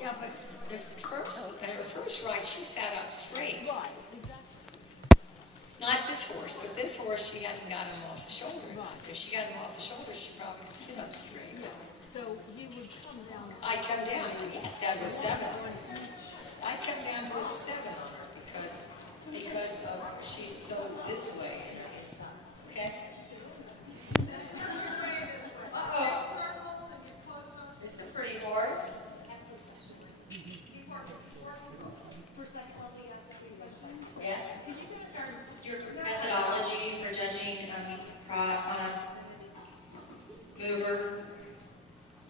Yeah, but the first ride, she sat up straight. Right, exactly. Not this horse, but this horse, she hadn't got him off the shoulder. Right. If she got him off the shoulder, she probably could sit up straight. Yeah. So you would come down. I'd come down, yes, that was 7. I'd come down to a 7 on her because she's so this way. Okay? Uh-oh. This is a pretty horse. Yes? Could you give us your methodology for judging mover?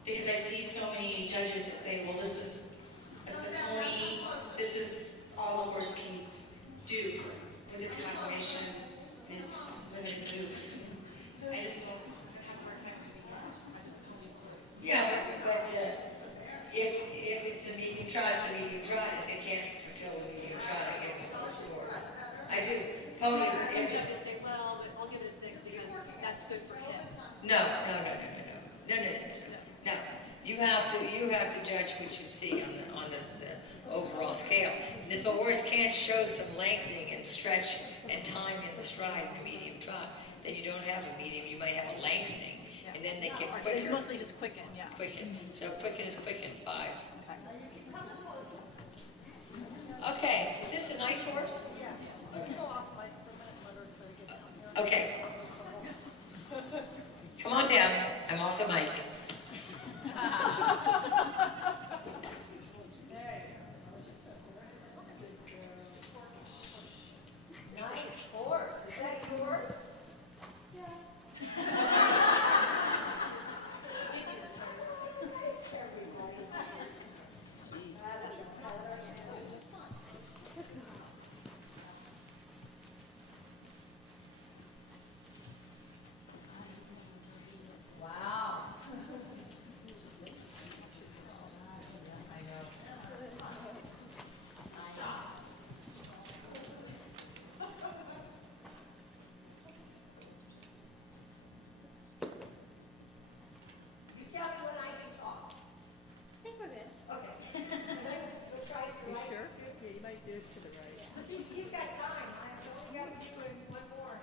Because I see so many judges that say, well, this is the pony, this is all a horse can do with its conformation and its limited move. I just don't have a hard time with that. Yeah, but if it's a medium trot, it's a medium trot. If they can't fulfill the medium trot, I give them a low score. I do. Pony. Well, but I'll give it a 6 because that's good for him. No. You have to judge what you see on the overall scale. And if the horse can't show some lengthening and stretch and time in the stride in a medium trot, then you don't have a medium. You might have a lengthening, and then they get quicker. It's mostly just quicken, yeah. Quicken. So quicken is quicken 5. Okay. Okay. Is this a nice horse? Yeah. Okay. Come on down. I'm off the mic. Nice horse. Is that yours? You've got time. I've only got to do one more.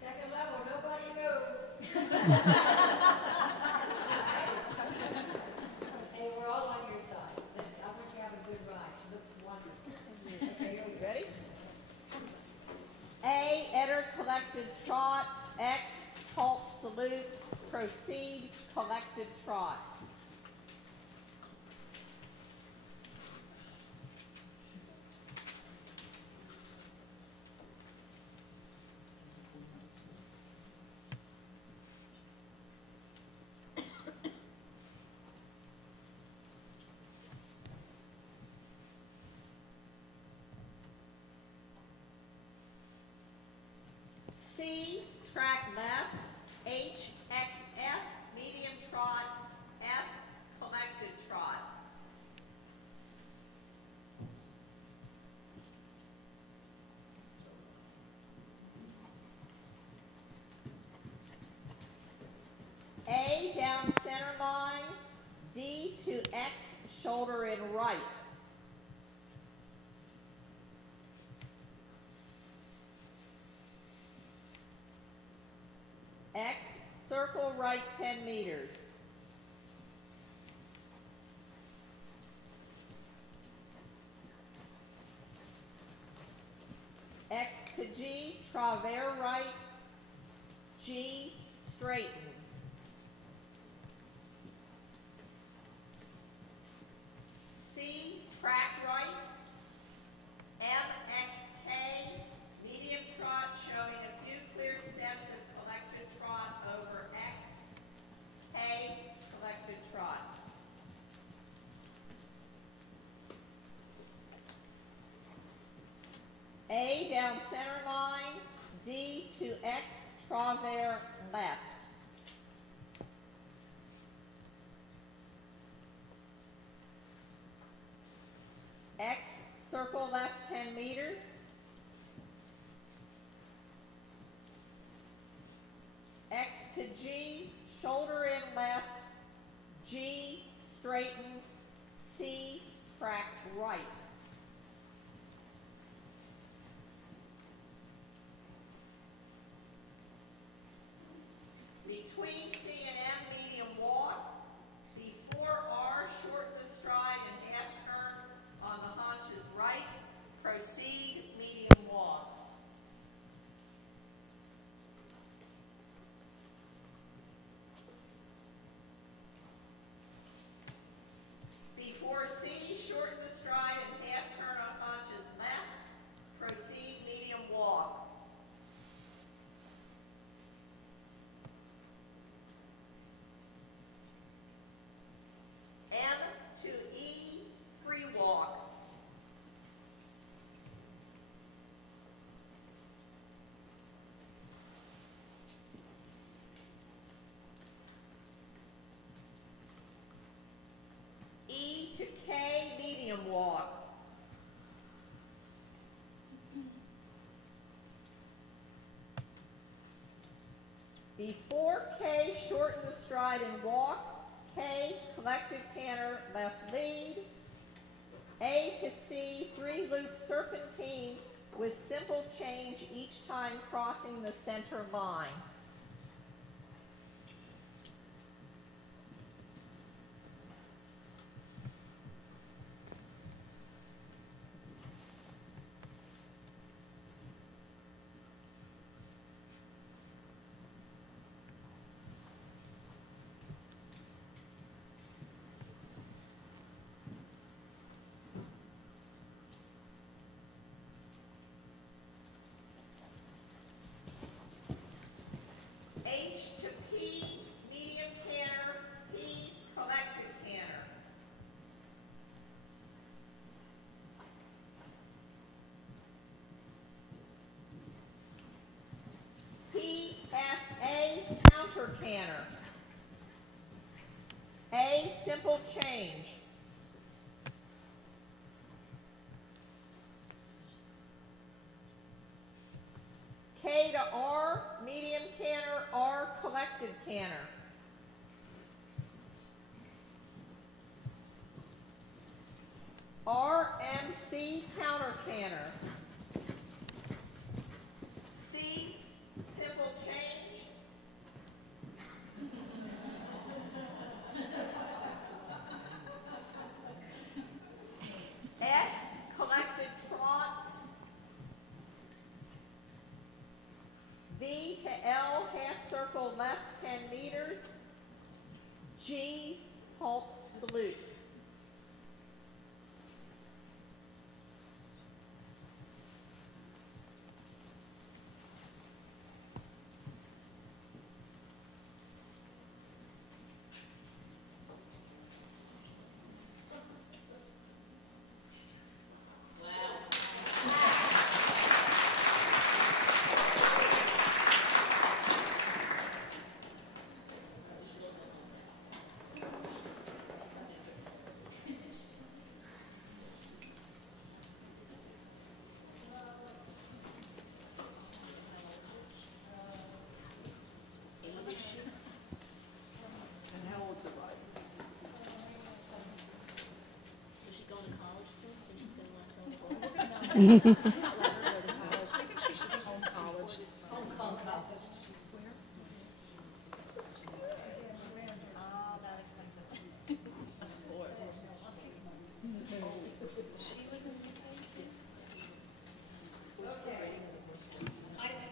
Second level, nobody move. Hey, we're all on your side. I want you to have a good ride. She looks wonderful. Okay, are you ready? A, enter collected trot. X, halt salute. Proceed, collected trot. C, track left. H, X, F, medium trot. F, collected trot. A, down center line. D to X, shoulder in right. X, circle right 10 meters. X to G, travers right. G, straighten. C, track right. M, X, K, medium trot showing a few clear steps of collected trot over X, K, collected trot. down center line, D to X travers left. X, circle left 10 meters. X to G, shoulder in left, G, straighten, C, track right. Between C and M, medium walk. Before R, shorten the stride and half turn on the haunches right. Proceed, medium walk. Before C, shorten the stride and half turn on haunches left. Proceed, medium walk. M to E, free walk. E to K, medium walk. Before K, shorten the stride and walk. K, collected canter, left lead. A to C, 3-loop serpentine with simple change each time crossing the center line. H to P, medium canter, P, collected canter. P, F, A, counter canter. A, simple change. K to R, medium canter, R, collected canter. R, M, C, counter canter. C, simple change. S, collected trot. V to L, half circle left 10 meters. G, halt salute.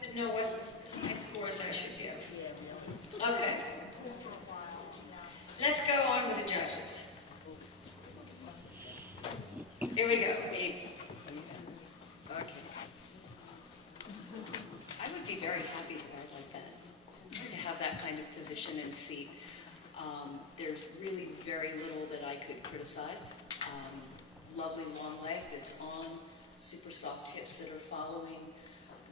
I know what scores I should give. Okay. Let's go on with the judges. Here we go. Amy. Okay. I would be very happy like that, to have that kind of position and seat. There's really very little that I could criticize. Lovely long leg that's on, super soft hips that are following.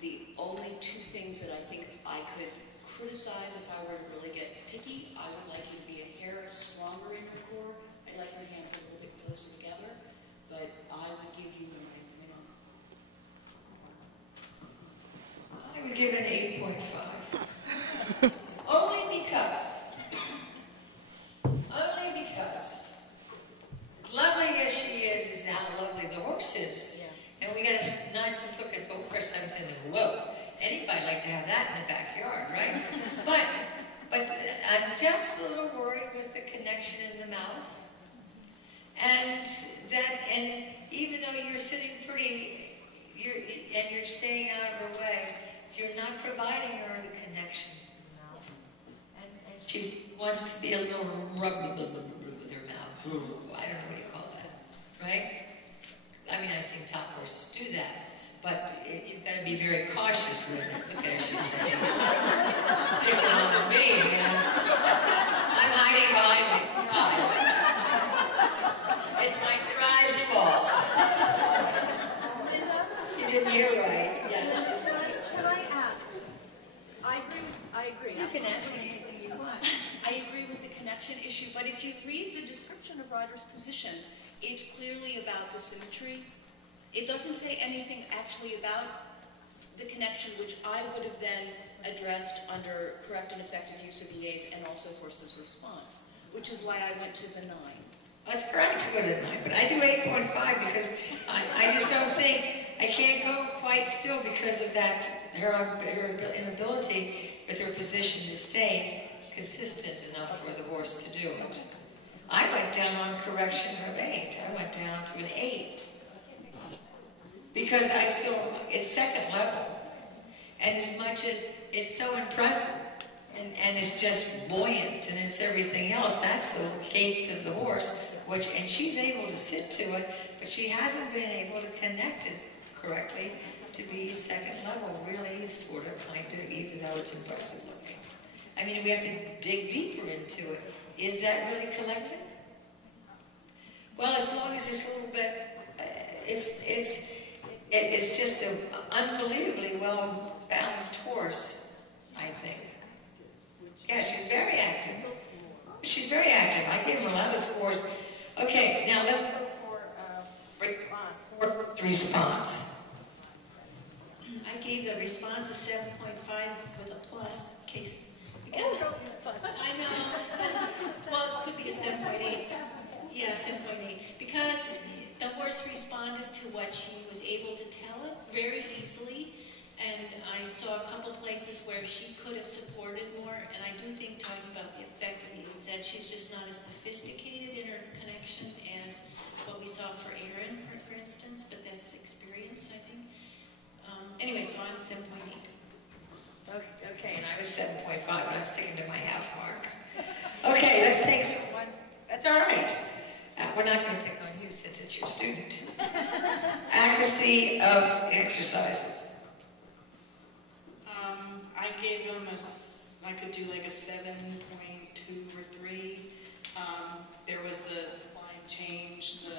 The only two things that I think I could criticize if I were to really get picky, I would like you to be a hair stronger in your core. I'd like your hands a little bit closer together, but I would give you an, I would give it an 8.5. Only because, as lovely as she is how lovely the horse is. Yeah. And we gotta not just look at the horse and say, whoa, anybody like to have that in the backyard, right? but I'm just a little worried with the connection in the mouth. And even though you're sitting pretty, you're staying out of her way, you're not providing her the connection. And she wants to be a little rubby with her mouth. I don't know what you call that, right? I mean, I've seen top horses do that, but you've got to be very cautious with it. Look at her, she's saying, picking on me, man. I'm hiding behind my thrive. It's my thrive's fault. You didn't hear right, yes. Can I ask? I agree. You can ask me anything you want. I agree with the connection issue, but if you read the description of Ryder's position, it's clearly about the symmetry. It doesn't say anything actually about the connection, which I would have then addressed under correct and effective use of the aids and also horse's response, which is why I went to the 9. That's correct to go to 9, but I do 8.5 because I just don't think, I can't go quite still because of that, her inability with her position to stay consistent enough for the horse to do it. I went down on correction of 8. I went down to an 8. Because it's second level. And as much as it's so impressive, and it's just buoyant, and it's everything else, that's the gaits of the horse, and she's able to sit to it, but she hasn't been able to connect it correctly to be second level, really, sort of, kind of, even though it's impressive looking. I mean, we have to dig deeper into it. Is that really collected? Well, as long as it's a little bit, it's just an unbelievably well-balanced horse, I think. Yeah, she's very active. She's very active. I give him a lot of scores. Okay, now let's go for response. I gave the response a 7.5 with a plus in case. Because I know. Well, it could be a 7.8. Yeah, 7.8. Because the horse responded to what she was able to tell it very easily. And I saw a couple places where she could have supported more. And I do think, talking about the effect of aids, that she's just not as sophisticated in her connection as what we saw for Erin, for instance. But that's experience, I think. Anyway, so I'm 7.8. Okay, and I was 7.5, but I'm sticking to my half marks. Okay, let's take one. That's all right. We're not going to pick on you since it's your student. Accuracy of exercises. I gave them I could do like a 7.2 or 3. There was the line change, the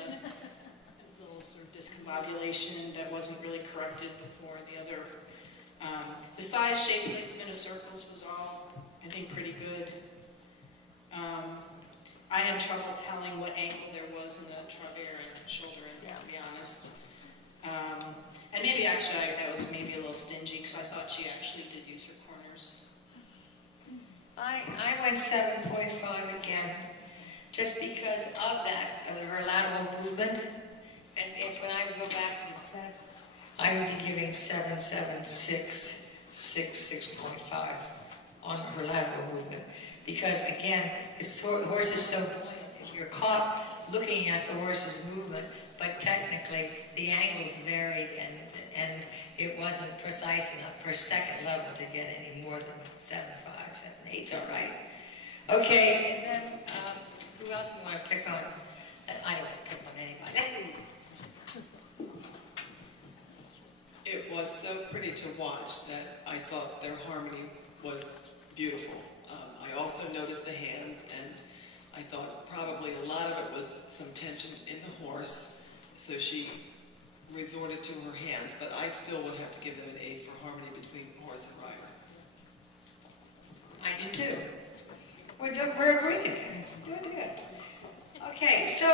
little sort of discombobulation that wasn't really corrected before. The other, the size, shape, placement of circles was all, I think, pretty good. I had trouble telling what angle there was in the trabere and shoulder end, to be honest. And maybe actually that was maybe a little stingy because I thought she actually did use her corners. I went 7.5 again, just because of that, of her lateral movement. And when I would go back to the test, I would be giving 7, 7, 6, 6, 6.5 on her lateral movement. Because again, this horse is so buoyant, you're caught looking at the horse's movement, but technically the angles varied and it wasn't precise enough for second level to get any more than 7.5, 7.8's all right. Okay, and then who else do we want to pick on? I don't want to pick on anybody. It was so pretty to watch that I thought their harmony was beautiful. I also noticed the hands, and I thought probably a lot of it was some tension in the horse, so she resorted to her hands, but I still would have to give them an 8 for harmony horse and rider. I do too. We're agreeing. Doing good. Okay, so,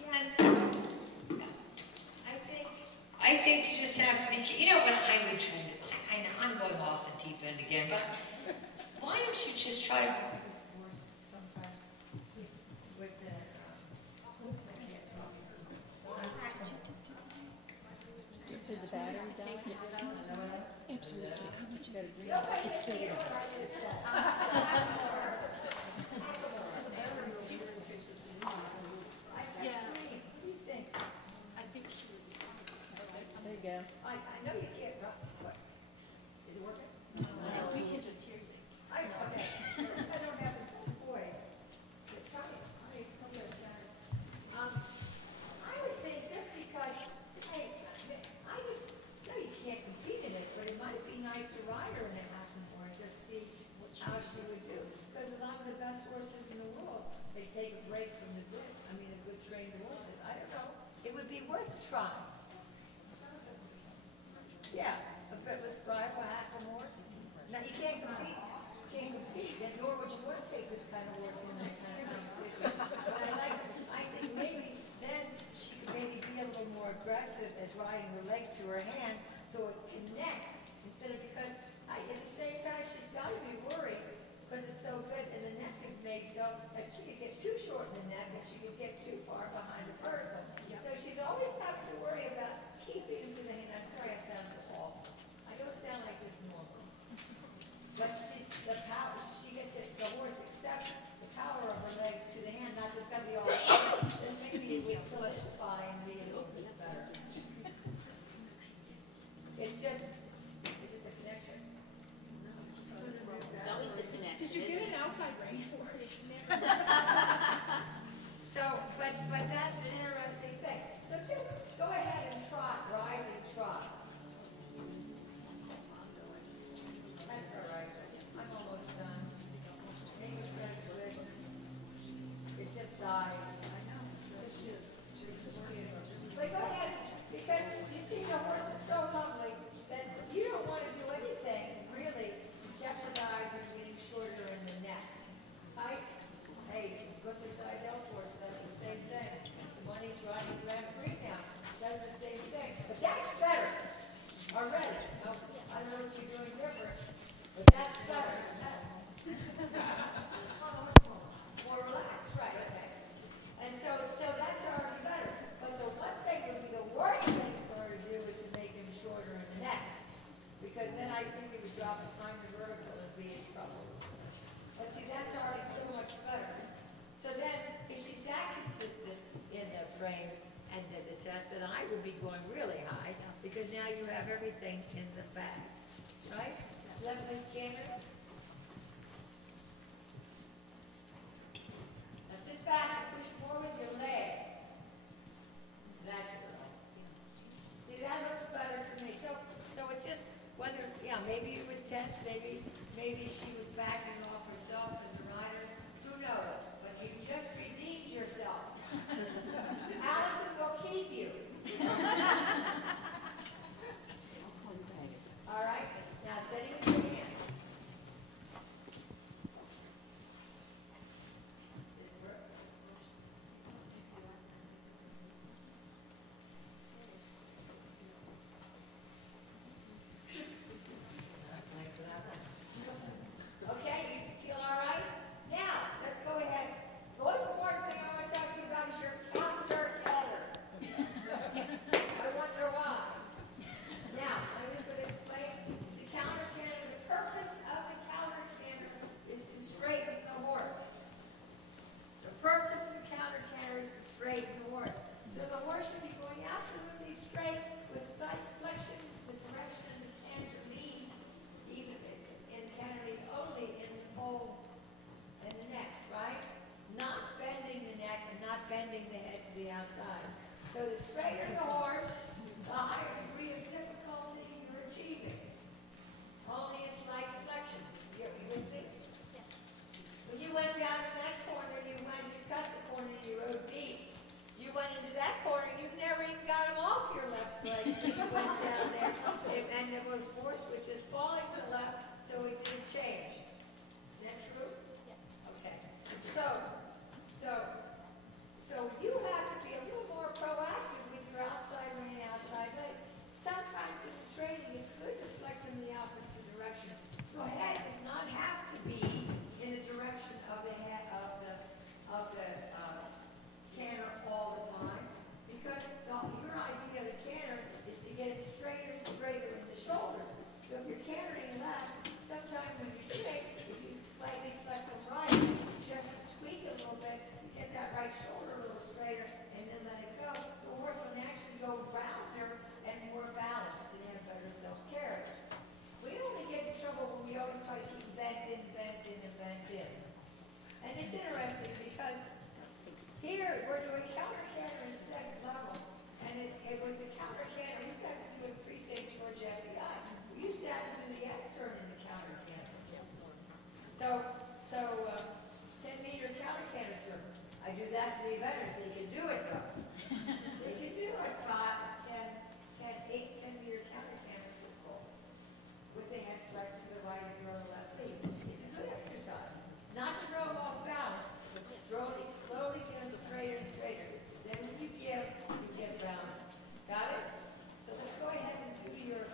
again, I think you just have to be, you know what I would try to, I know I'm going off the deep end again, but why don't you just try to sometimes with the, Is the battery down? Absolutely. It's still there. Yeah. I think she would be. There you go. I know you can't, what? Is it working? We can just hear you. I don't have the best voice. Try it. I would think just because, hey, I just know you can't compete in it, but it might be nice to ride her in a half and more and just see how she would do. Because a lot of the best horses in the world, they take a break from the good. I mean, the good trained horses. I don't know. It would be worth a try. Yeah, if it was ride a half or more. Now, you can't compete. You can't compete, and nor would you want to take this kind of horse in that kind of competition. But I think maybe then she could maybe be a little more aggressive as riding her leg to her hand, so it connects, instead of because, at the same time, she's got to be worried, because it's so good, and the neck is made so that she could get too short in the neck, and she could get too far behind the vertical. So she's always having to worry about keeping him to the hand. I'm sorry, I sound so awful. I don't sound like this normal. But the power, she gets it, the horse accepts the power of her leg to the hand, not just gonna be all, then maybe it would solidify and be a little bit better. It's just, is it the connection? It's always the connection. Did you get an outside rainforest? So, but that's an interesting thing. So just go ahead and trot, rising trot. That's all right. I'm almost done. Maybe it's ready for this. It just died. I know. But go ahead, because you see the horse is so lovely that you don't want to do anything really to jeopardize him getting shorter in the neck. Hey, look at Seidel's horse does the same thing. The one he's riding Grand Prix now does the same thing. But that's better already. No, I don't know what you're doing different, but that's better. More relaxed, right, okay. And so that's already better. But the one thing would be the worst thing for her to do is to make him shorter in the neck. Because then I think he would drop behind the vertical and be in trouble. But see, that's already so much better. So then, if she's that consistent in the frame and the test, then I would be going really high, because now you have everything in the back, right? Left leg canter. Now sit back and push more with your leg. That's it. See, that looks better to me. So it's just whether, yeah, maybe it was tense, maybe she was backing off herself as a rider. Who knows? But you just redeemed yourself. Allison will keep you. All right? Now steady with your hands. change. Is that true? Yeah. Okay. So you have to be a little more proactive with your outside rein, outside leg. Sometimes in the training, it's good to flex in the opposite direction. Your head does not have to be in the direction of the head of the canter all the time, because your idea of the canter is to get it straighter and straighter in the shoulders. So if you're cantering left, sometimes when you shake, if you slightly flex them right, just tweak a little bit to get that right shoulder a little straighter, and then let it go. The horse will naturally go rounder and more balanced and have better self-care. We only get in trouble when we always try to keep bent in, bent in, and bent in. And it's interesting because here we're doing counter canter in the second level, and it was the counter canter. We used to have to do it pre-St. George FBI. We used to have to do the S-turn in the counter canter. So 10-meter counter canter circle. I do that for the eventers. They can do it though. They can do it 10-meter counter canter circle with the head flex to the right and the left knee. It's a good exercise. Not to throw them off balance, but slowly get them straighter and straighter. Then when you give, you get balance. Got it? So let's go ahead and do your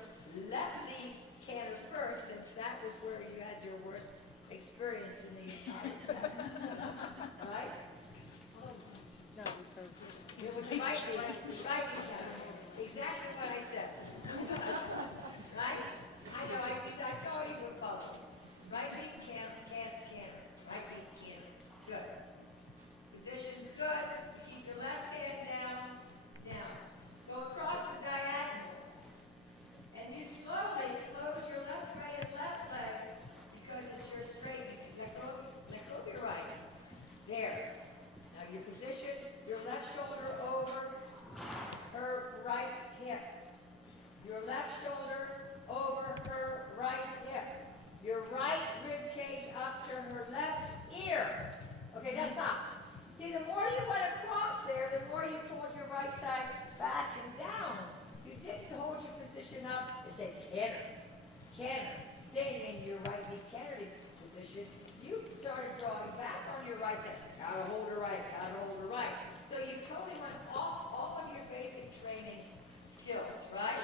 left knee canter first, since that was where you had your worst experience in the entire test. Right? No, It was right canter. Exactly what I said. Right? I know, I saw you were color. Right knee canter, canter, canter. Right knee canter. Good. Position's good. Keep your left hand down. Down. Go across the diagonal. And you slowly close your left, right, and left leg because it's your straight. Let go of your right. There. Now you position your left shoulder over her right hip. Your left shoulder over her right hip. Your right rib cage up to her left ear. Okay, now stop. See, the more you went across there, the more you pulled your right side back and down. You didn't hold your position up and say, canter, canter. Staying in your right knee canter position, you started drawing back on your right side. Gotta hold her right, gotta hold her right. So you totally went off all of your basic training skills, right?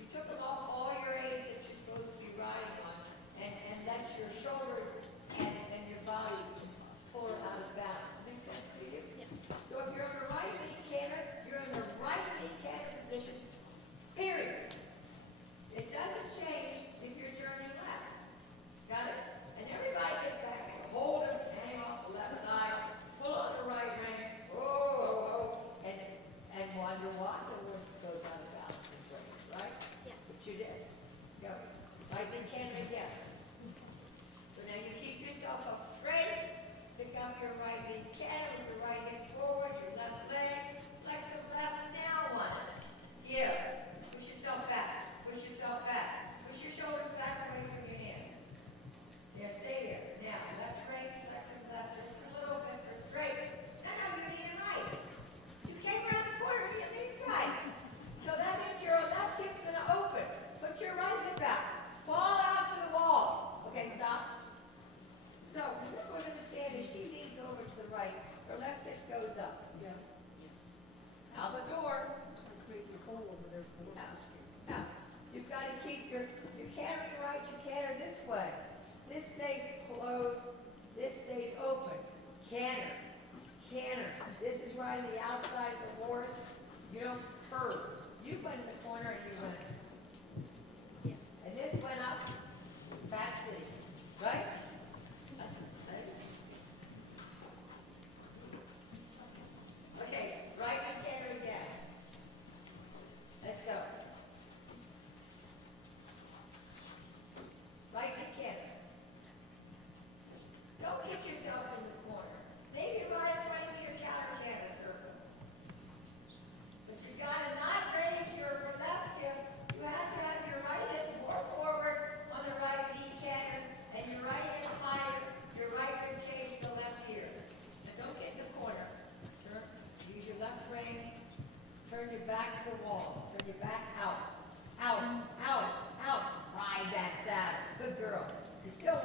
You took them off all your aids that you're supposed to be riding on, and let your shoulders and your body pull it out of balance. Make sense to you? Yeah. So if you're in the right knee canter, you're in the right knee canter position, period. It doesn't change if you're turning left. Got it? And everybody gets back and hold it, hang off the left side, pull on the right rein, and wonder why the horse goes out of balance and breaks, right? Yeah. But you did. Go. Right knee canter again. So now you keep yourself up straight, pick up your right knee canter with your right hip forward, your left leg, flex it left, now once. Give. Push yourself back. Push yourself back. Push your shoulders back away from your hands. Yeah, stay there. Now, left rein, flex it left just a little bit for straight. No, you're leaning right. You came around the corner, you're leaning right. So that means your left hip's gonna open. Put your right hip back. Fall out to the wall. Okay, stop. So, what I understand is she leans over to the right, her left hip goes up. yeah. Out the door. Create your hole over there for the Now, you've got to keep your cantering right, you canter this way. This stays closed, this stays open. Canter, canter. This is right on the outside of the horse. You don't curve. You went in the corner and you went. And this went up, back city, right? Okay, right and canter again. Let's go. Right and canter. Don't hit yourself in the corner. Maybe ride a 20-meter counter canter circle. But you gotta not raise your left hip. You have to have your right hip more forward on the right knee canter, and your right hip higher, your right rib cage to the left ear. And don't get in the corner. Use your left rein. Turn your back to the wall. Turn your back out. Out, out, out. Ride that saddle. Good girl. You're still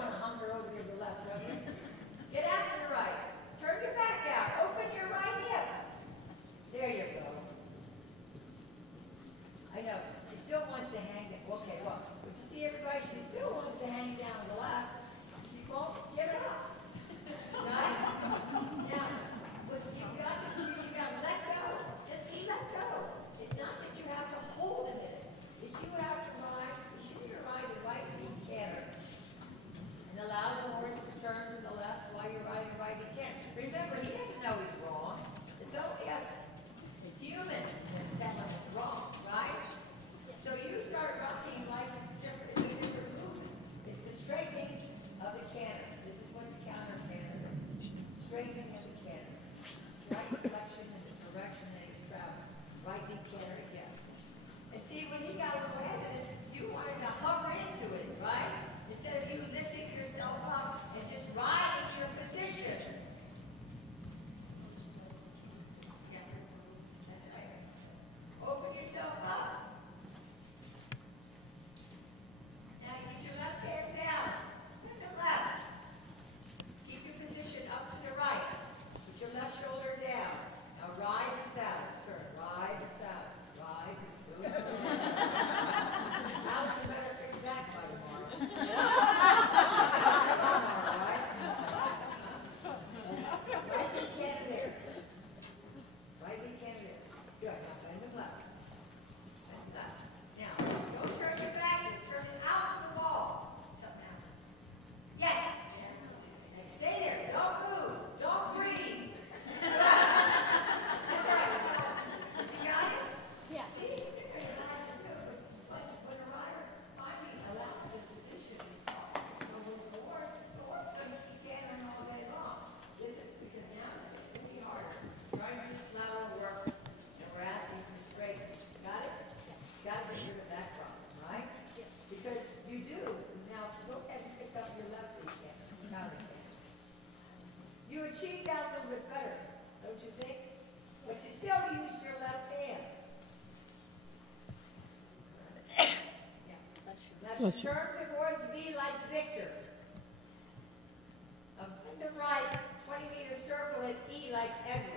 right flexion in the direction that he's traveling. Right knee canter again. And see, when he got a little hesitant, you wanted to hover into it, right? Instead of you lifting yourself up and just ride into your position. Yeah, that's right. Open yourself up. Now get your left hand down. Lift the left. Keep your position up to the right. Put your left shoulder down. Now ride the saddle. Turn. Ride the saddle. Ride the saddle. How's the better fix that by tomorrow? Right knee canter there. Right knee canter there. Good. Now bend the left. Bend the left. Now, don't turn your back and turn it out to the wall. Something happened. Yes. Now stay there. Don't move. Don't breathe. Good. That's all right. But you got it? Yes. See, it's different. It's hard to do. But when a rider finally allows the position, it's hard. But with the horse going to keep cantering all day long. This is because now it's going to be harder. It's trying to do this lateral work, and we're asking for straightness. Got it? Got to get rid of that problem, right? Because you do. Now, go ahead and pick up your left knee canter, counter canter. You achieved that a little bit better, don't you think? But you still used your left hand. Now turn towards me like Victor. Bend to right, 20-meter circle at E like Edward.